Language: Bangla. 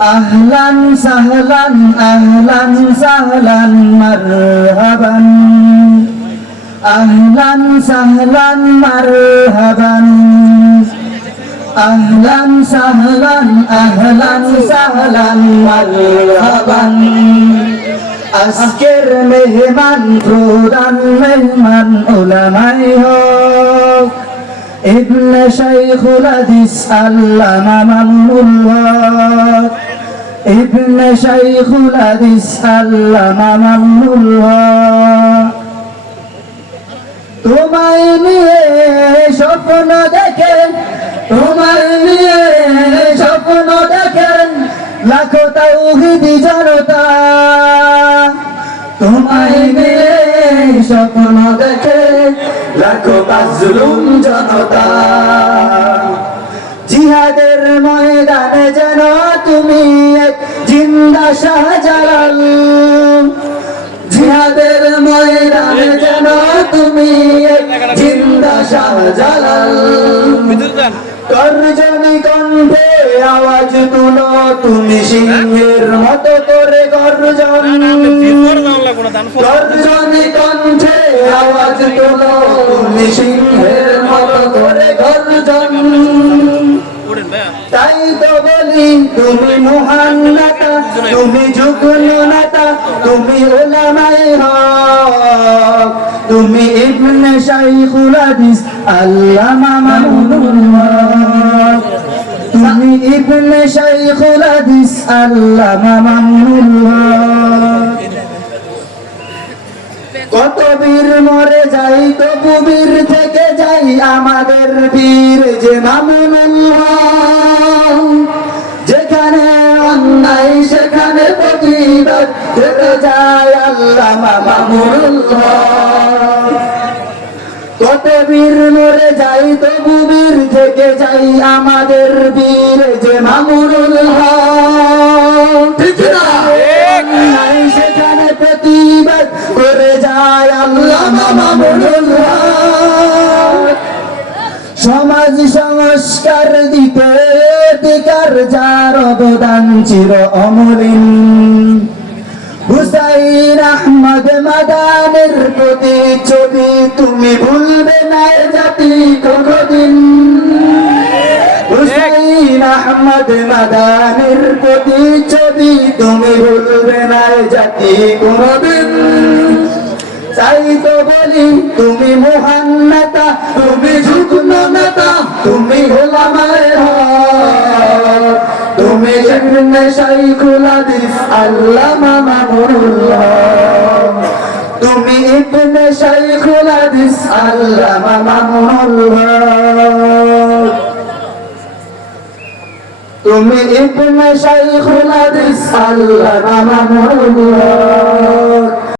আহলান সাহলান আহলান সাহলান, মারহাবান। আহলান সাহলান, মারহাবান। আহলান সাহলান আহলান সাহলান, মারহাবান। আজকের মেহমান, প্রধান মেহমান, ওলামাই হোক। ইবনে শাইখুল হাদিস, আল্লামা মামুনুল ইবনে শাইখুল হাদিস আল্লামা মামুনুল হক তোমায় নিয়ে স্বপ্ন দেখেন, তোমায় নিয়ে স্বপ্ন দেখেন, লাখো তাওহিদি জনতা। তোমায় নিয়ে স্বপ্ন দেখে লাখো মাজলুম জনতা। শাহজালাল, জিহাদের ময়দানে যেন তুমি জিন্দা শাহজালাল। গর্জনি কণ্ঠে আওয়াজ তুলো তুমি সিংহের মতো করে গর্জন। গর্জনি কণ্ঠে আওয়াজ তুলো তুমি সিংহের তাই তো বলি, তুমি মহান নেতা, তুমি যুগ্ন নেতা, তুমি ওলামাই হক, তুমি ইবনে শাইখুল হাদিস, আল্লামা তুমি ইবনে শাইখুল হাদিস, আল্লামা কত বীর মরে যাই, তবু বীর থেকে যাই, আমাদের বীর যে মামুনুল কত বীর মরে যাই তবু বীর থেকে যাই আমাদের বীর যে হক। অন্যায় সেখানে প্রতিবাদ করে যায় আল্লাহ মামুনুল হক। সমাজ সংস্কার দিতে অধিকার যার অবদান চির অমলিন হুসাইন আহমদ মাদানের ছবি তুমি ভুলবে না জাতি কোনদিন হুসাইন আহমদ মাদানের প্রতি ছবি তুমি ভুলবে না জাতি কোনদিন। তাই তো বলি, তুমি মহান নেতা, তুমি যুগ্ন নেতা, তুমি গোলামায় হাদিস আল্লামা মামুনুল হক তুমি ইবনে শাইখুল হাদিস আল্লামা মামুনুল্লাহ। তুমি ইবনে শাইখুল হাদিস আল্লামা মামুনুল হক